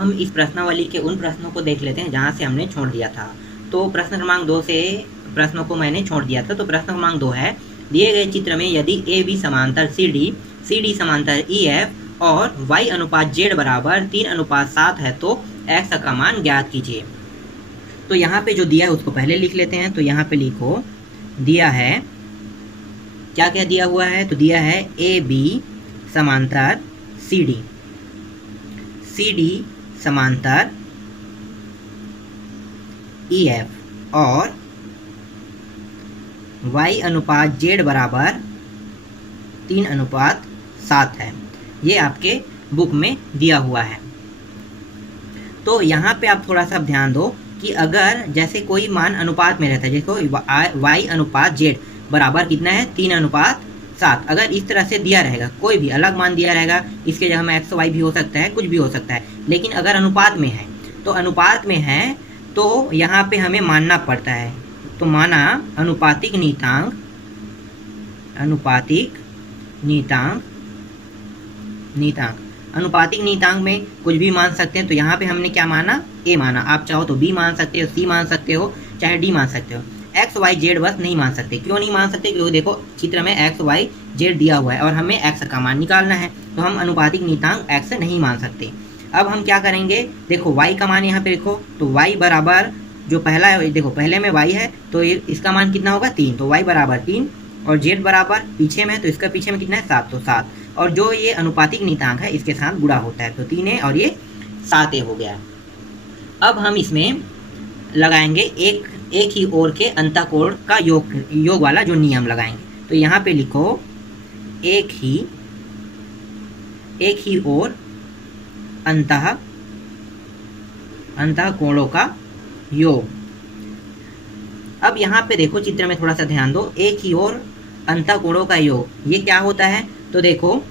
हम इस प्रश्नावली के उन प्रश्नों को देख लेते हैं जहाँ से हमने छोड़ दिया था। तो प्रश्न क्रमांक 2 से प्रश्नों को मैंने छोड़ दिया था। तो प्रश्न क्रमांक 2 है, दिए गए चित्र में यदि ए बी समांतर सी डी समांतर ई एफ और y अनुपात z बराबर 3:7 है तो x का मान ज्ञात कीजिए। तो यहाँ पे जो दिया है उसको पहले लिख लेते हैं। तो यहाँ पे लिखो, दिया है, क्या क्या दिया हुआ है, तो दिया है ए बी समांतर सी डी समांतर ई एफ और y अनुपात z बराबर 3:7 है। ये आपके बुक में दिया हुआ है। तो यहाँ पे आप थोड़ा सा ध्यान दो कि अगर जैसे कोई मान अनुपात में रहता है, देखो y अनुपात z बराबर कितना है 3:7, अगर इस तरह से दिया रहेगा, कोई भी अलग मान दिया रहेगा, इसके जगह में x y भी हो सकता है, कुछ भी हो सकता है, लेकिन अगर अनुपात में है तो अनुपात में है तो यहाँ पे हमें मानना पड़ता है। तो माना अनुपातिक नीतांक में कुछ भी मान सकते हैं। तो यहाँ पे हमने क्या माना, a माना। आप चाहो तो b मान सकते हो, c मान सकते हो, चाहे d मान सकते हो। x y z बस नहीं मान सकते। क्यों नहीं मान सकते? क्योंकि देखो चित्र में x y z दिया हुआ है और हमें x का मान निकालना है, तो हम अनुपातिक नीतांक x नहीं मान सकते। अब हम क्या करेंगे, देखो y का मान यहाँ पे देखो, तो y बराबर जो पहला है, देखो पहले में y है तो इसका मान कितना होगा 3, तो y बराबर 3 और z बराबर पीछे में है तो इसका पीछे में कितना है 7, तो 7, और जो ये अनुपातिक नीतांक है इसके साथ गुणा होता है तो 3a और ये 7a हो गया। अब हम इसमें लगाएंगे एक ही ओर के अंतःकोण का योग वाला जो नियम लगाएंगे। तो यहाँ पे लिखो एक ही ओर अंतःकोणों का योग। अब यहाँ पे देखो चित्र में थोड़ा सा ध्यान दो, एक ही ओर अंतःकोणों का योग, ये क्या होता है? तो देखो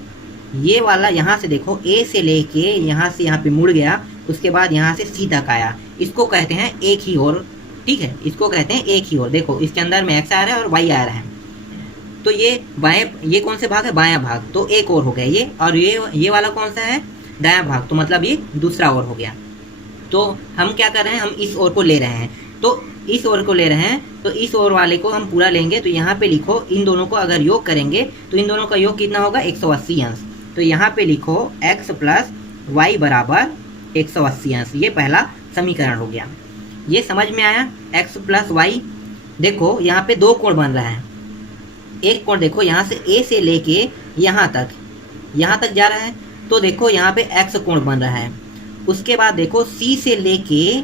ये वाला यहाँ से देखो A से लेके यहाँ से यहाँ पे मुड़ गया, उसके बाद यहाँ से सी तक आया, इसको कहते हैं एक ही ओर। ठीक है, इसको कहते हैं एक ही ओर। देखो इसके अंदर में x आ रहा है और y आ रहा है, तो ये कौन से भाग है? बायां भाग, तो एक ओर हो गया ये, और ये वाला कौन सा है? दायां भाग, तो मतलब ये दूसरा ओर हो गया। तो हम क्या कर रहे हैं, हम इस ओर को ले रहे हैं, तो इस ओर को ले रहे हैं, तो इस ओर वाले को हम पूरा लेंगे। तो यहाँ पे लिखो इन दोनों को अगर योग करेंगे तो इन दोनों का योग कितना होगा? 180 अंश। तो यहाँ पे लिखो x प्लस y बराबर 180 अंश, ये पहला समीकरण हो गया। ये समझ में आया? x plus Y. देखो यहाँ पे दो कोण बन रहा है, एक कोण देखो यहाँ से a से लेके यहाँ तक जा रहा है, तो देखो यहाँ पे x कोण बन रहा है। उसके बाद देखो c से लेके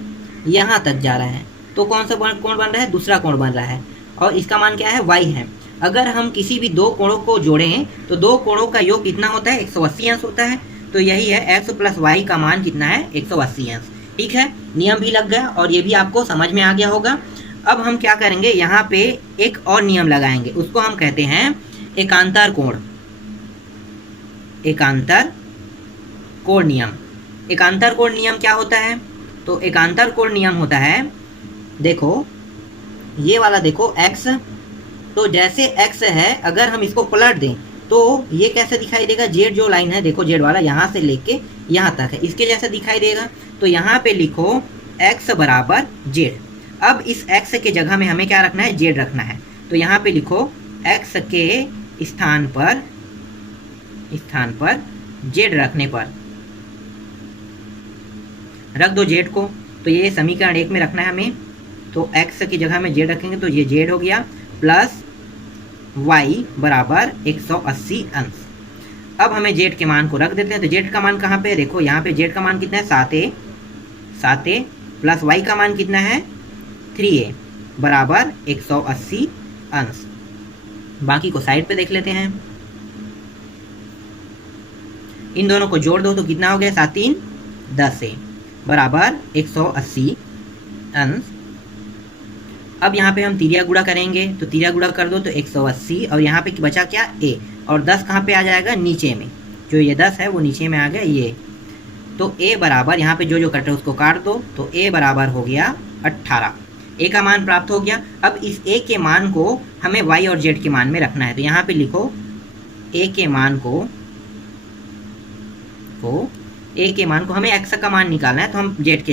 यहाँ तक जा रहा है, तो कौन सा कोण बन रहा है? दूसरा कोण बन रहा है, और इसका मान क्या है? y है। अगर हम किसी भी दो कोणों को जोड़ें तो दो कोणों का योग कितना होता है? 180 अंश होता है। तो यही है x प्लस वाई का मान कितना है? 180 अंश। ठीक है, नियम भी लग गया और ये भी आपको समझ में आ गया होगा। अब हम क्या करेंगे, यहाँ पे एक और नियम लगाएंगे, उसको हम कहते हैं एकांतर कोण नियम। एकांतर कोण नियम क्या होता है? तो एकांतर कोण नियम होता है, देखो ये वाला देखो x, तो जैसे x है अगर हम इसको पलट दें तो ये कैसे दिखाई देगा? z जो लाइन है देखो, z वाला यहाँ से लेके यहाँ तक है, इसके जैसा दिखाई देगा। तो यहाँ पे लिखो x बराबर z। अब इस x के जगह में हमें क्या रखना है? z रखना है। तो यहाँ पे लिखो x के स्थान पर z रखने पर रख दो z को। तो ये समीकरण 1 में रखना है हमें, तो x की जगह में z रखेंगे तो ये z हो गया, प्लस y बराबर 180 अंश। अब हमें z के मान को रख देते हैं। तो z का मान कहाँ पे है? देखो यहाँ पे z का मान कितना है? 7a प्लस y का मान कितना है? 3a बराबर 180 अंश। बाकी को साइड पे देख लेते हैं। इन दोनों को जोड़ दो तो कितना हो गया? 7 3 10a बराबर 180 अंश। अब यहाँ पे हम तिरिया गुणा करेंगे, तो तिरिया गुणा कर दो तो 180, और यहाँ पे बचा क्या? a, और 10 कहाँ पे आ जाएगा? नीचे में, जो ये 10 है वो नीचे में आ गया ये। तो a बराबर यहाँ पे जो कटे उसको काट दो, तो a बराबर हो गया 18। a का मान प्राप्त हो गया। अब इस a के मान को हमें y और z के मान में रखना है। तो यहाँ पे लिखो a के मान को ए के मान को हमें एक्स का मान निकालना है, तो हम जेड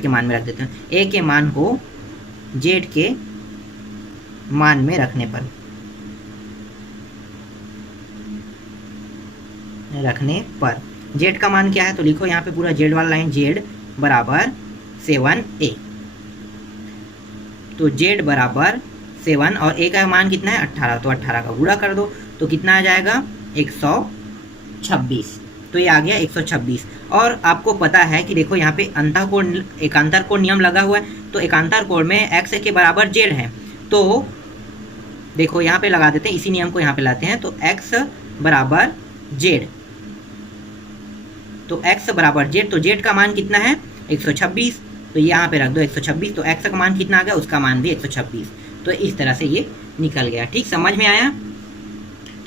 के मान में रख देते हैं। ए के मान को जेड के मान में रखने पर जेड का मान क्या है, तो लिखो यहाँ पे पूरा जेड वाला लाइन, जेड बराबर 7a। तो जेड बराबर 7 और ए का मान कितना है 18, तो 18 का गुणा कर दो तो कितना आ जाएगा 126। तो ये आ गया 126। और आपको पता है कि देखो यहाँ पे एकांतर कोण नियम लगा हुआ है, तो एकांतर कोण में x के बराबर z है, तो देखो यहाँ पे लगा देते हैं, इसी नियम को यहाँ पे लाते हैं, तो x बराबर z, तो x बराबर z, तो z का मान कितना है 126, तो यहाँ पे रख दो 126, तो x का मान कितना आ गया, उसका मान भी 126। तो इस तरह से ये निकल गया। ठीक, समझ में आया?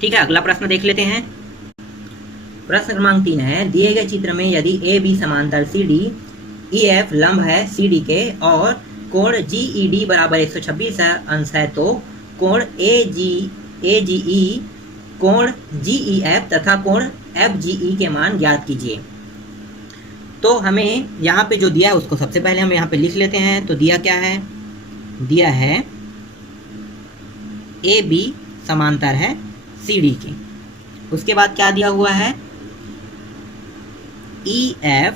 ठीक है, अगला प्रश्न देख लेते हैं। प्रश्न क्रमांक 3 है, दिए गए चित्र में यदि ए बी समांतर सी डी ई एफ लंब है सी डी के और कोण जी ई डी बराबर 126 अंश है, तो कोण ए जी ई, कोण जी ई एफ तथा कोण एफ जी ई के मान ज्ञात कीजिए। तो हमें यहाँ पे जो दिया है उसको सबसे पहले हम यहाँ पे लिख लेते हैं। तो दिया क्या है, दिया है ए बी समांतर है सी डी के, उसके बाद क्या दिया हुआ है, ई एफ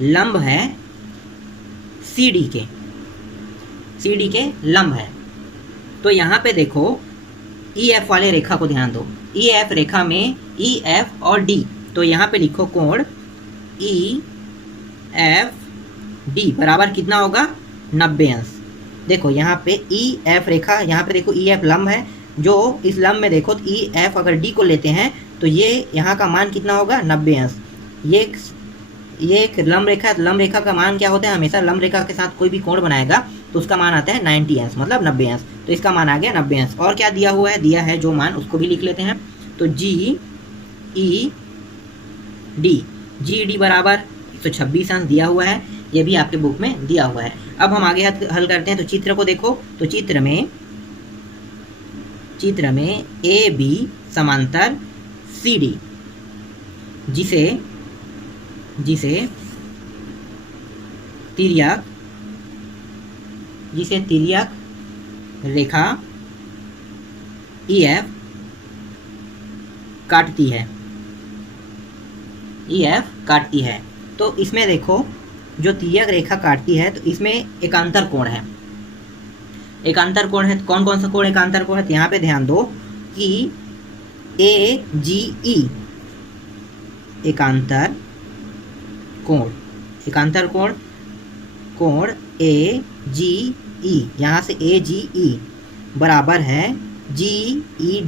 लंब है सी डी के लंब है। तो यहाँ पे देखो ई एफ वाले रेखा को ध्यान दो, ई एफ रेखा में ई एफ और डी, तो यहाँ पे लिखो कोण ई एफ डी बराबर कितना होगा 90 अंश। देखो यहाँ पे ई एफ रेखा, यहाँ पे देखो ई एफ लंब है, जो इस लंब में देखो तो ई एफ अगर डी को लेते हैं तो ये यहाँ का मान कितना होगा 90 अंश। ये एक लंब रेखा है, लंब रेखा का मान क्या होता है, हमेशा लंब रेखा के साथ कोई भी कोण बनाएगा तो उसका मान आता है 90 अंश, मतलब 90 अंश। तो इसका मान आ गया 90 अंश। और क्या दिया हुआ है, दिया है जो मान उसको भी लिख लेते हैं। तो जी ई डी बराबर 126 अंश दिया हुआ है, ये भी आपके बुक में दिया हुआ है। अब हम आगे हल करते हैं। तो चित्र को देखो, तो चित्र में ए बी समांतर सी डी, जिसे तिर्यक रेखा ई एफ काटती है, तो इसमें देखो जो तिर्यक रेखा काटती है तो इसमें एकांतर कोण है। कौन कौन सा कोण एकांतर कोण है, तो यहाँ पे ध्यान दो कि ए जी ई एकांतर कोण ए जी ई, यहाँ से ए जी ई बराबर है जी ई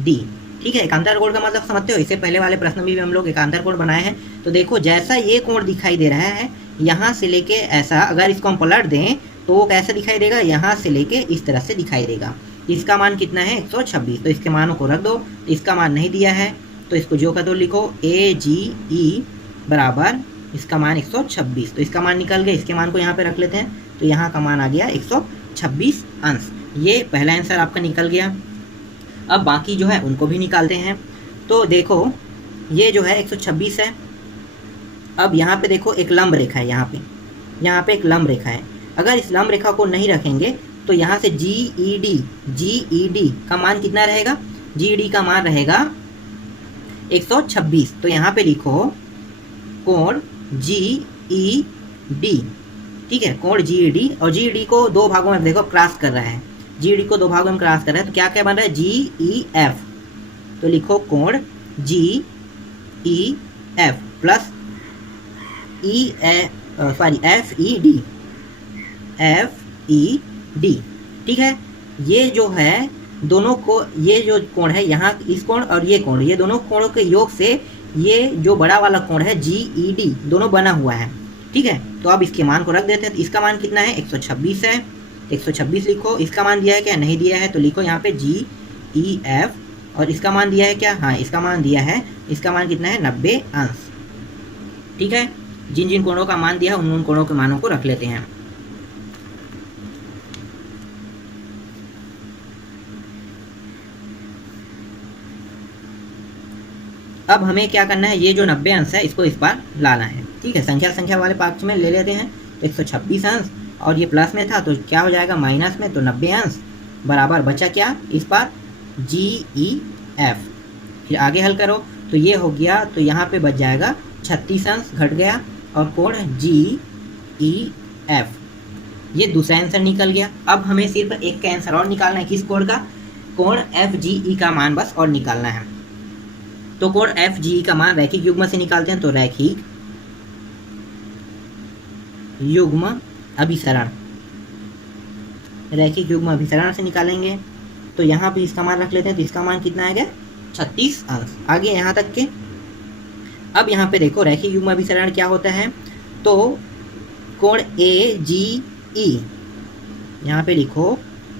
डी। ठीक है, एकांतर कोण का मतलब समझते हो, इससे पहले वाले प्रश्न में भी हम लोग एकांतर कोण बनाए हैं। तो देखो जैसा ये कोण दिखाई दे रहा है, यहाँ से लेके ऐसा, अगर इसको हम पलट दें तो वो कैसे दिखाई देगा, यहाँ से लेके इस तरह से दिखाई देगा। इसका मान कितना है 126, तो इसके मानों को रख दो। इसका मान नहीं दिया है तो इसको जो कर दो, लिखो ए जी ई बराबर इसका मान 126, तो इसका मान निकल गया। इसके मान को यहाँ पे रख लेते हैं, तो यहाँ का मान आ गया 126 अंश। ये पहला आंसर आपका निकल गया। अब बाकी जो है उनको भी निकालते हैं। तो देखो ये जो है 126 है। अब यहाँ पे देखो एक लंब रेखा है, यहाँ पे एक लंब रेखा है। अगर इस लंब रेखा को नहीं रखेंगे तो यहाँ से जी ई डी का मान कितना रहेगा, जी ई डी का मान रहेगा 126। तो यहाँ पे लिखो कोण जी ई डी, ठीक है, कोण जी ई डी, और जी ई डी को दो भागों में देखो क्रॉस कर रहा है, जी ई डी को दो भागों में क्रॉस कर रहा है, तो क्या क्या बन रहा है जी ई एफ। तो लिखो कोण G E F plus F E D. ठीक है, ये जो है दोनों को, ये जो कोण है यहाँ, इस कोण और ये कोण, ये दोनों कोणों के योग से ये जो बड़ा वाला कोण है जी ई डी दोनों बना हुआ है। ठीक है, तो अब इसके मान को रख देते हैं। तो इसका मान कितना है 126 है, 126 लिखो। इसका मान दिया है क्या, नहीं दिया है, तो लिखो यहाँ पे जी ई एफ, और इसका मान दिया है क्या, हाँ इसका मान दिया है। इसका मान कितना है 90 अंश। ठीक है, जिन जिन कोणों का मान दिया है उन कोणों के मानों को रख लेते हैं। अब हमें क्या करना है, ये जो 90 अंश है इसको इस बार लाना है। ठीक है, संख्या वाले पक्ष में ले लेते हैं। तो 126 अंश, और ये प्लस में था तो क्या हो जाएगा माइनस में, तो 90 अंश बराबर बचा क्या इस बार GEF। फिर आगे हल करो तो ये हो गया, तो यहाँ पे बच जाएगा 36 अंश घट गया, और कोण GEF, ये दूसरा आंसर निकल गया। अब हमें सिर्फ एक का आंसर और निकालना है, किस कोण का, कोण FGE का मान बस और निकालना है। तो कोण FGE का मान रैखिक युग्म से निकालते हैं, तो रैखिक युग्म अभिसरण, रैखिक युग्म अभिसरण से निकालेंगे। तो यहाँ पे इसका मान रख लेते हैं, तो इसका मान कितना आएगा 36 अंश। आगे यहाँ तक के। अब यहाँ पे देखो रैखिक युग्म अभिसरण क्या होता है, तो कोण AGE, यहाँ पे लिखो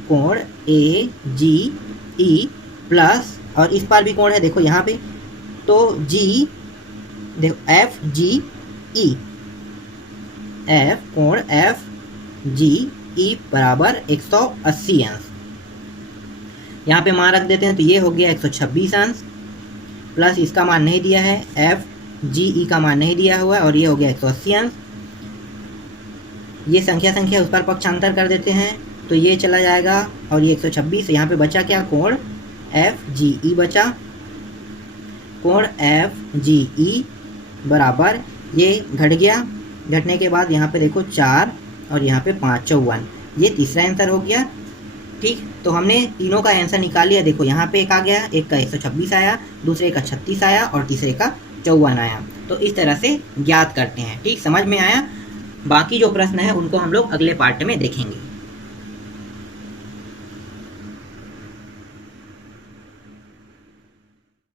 कोण AGE प्लस, और इस पार भी कोण है देखो यहाँ पे, तो देखो FGE, कोण FGE बराबर 180 अंश। यहाँ पे मान रख देते हैं, तो ये हो गया 126 अंश, प्लस इसका मान नहीं दिया है, FGE का मान नहीं दिया हुआ है, और ये हो गया 180 अंश। ये संख्या उस पर पक्षांतर कर देते हैं, तो ये चला जाएगा, और ये 126, यहाँ पे बचा क्या, कोण FGE बचा। कोण FGE बराबर ये घट गया, घटने के बाद यहाँ पे देखो 4 और यहाँ पे 5, 54, ये तीसरा आंसर हो गया। ठीक, तो हमने तीनों का आंसर निकाल लिया। देखो यहाँ पे एक आ गया, एक का 126 आया, दूसरे का 36 आया, और तीसरे का 54 आया। तो इस तरह से ज्ञात करते हैं। ठीक, समझ में आया। बाकी जो प्रश्न है उनको हम लोग अगले पार्ट में देखेंगे।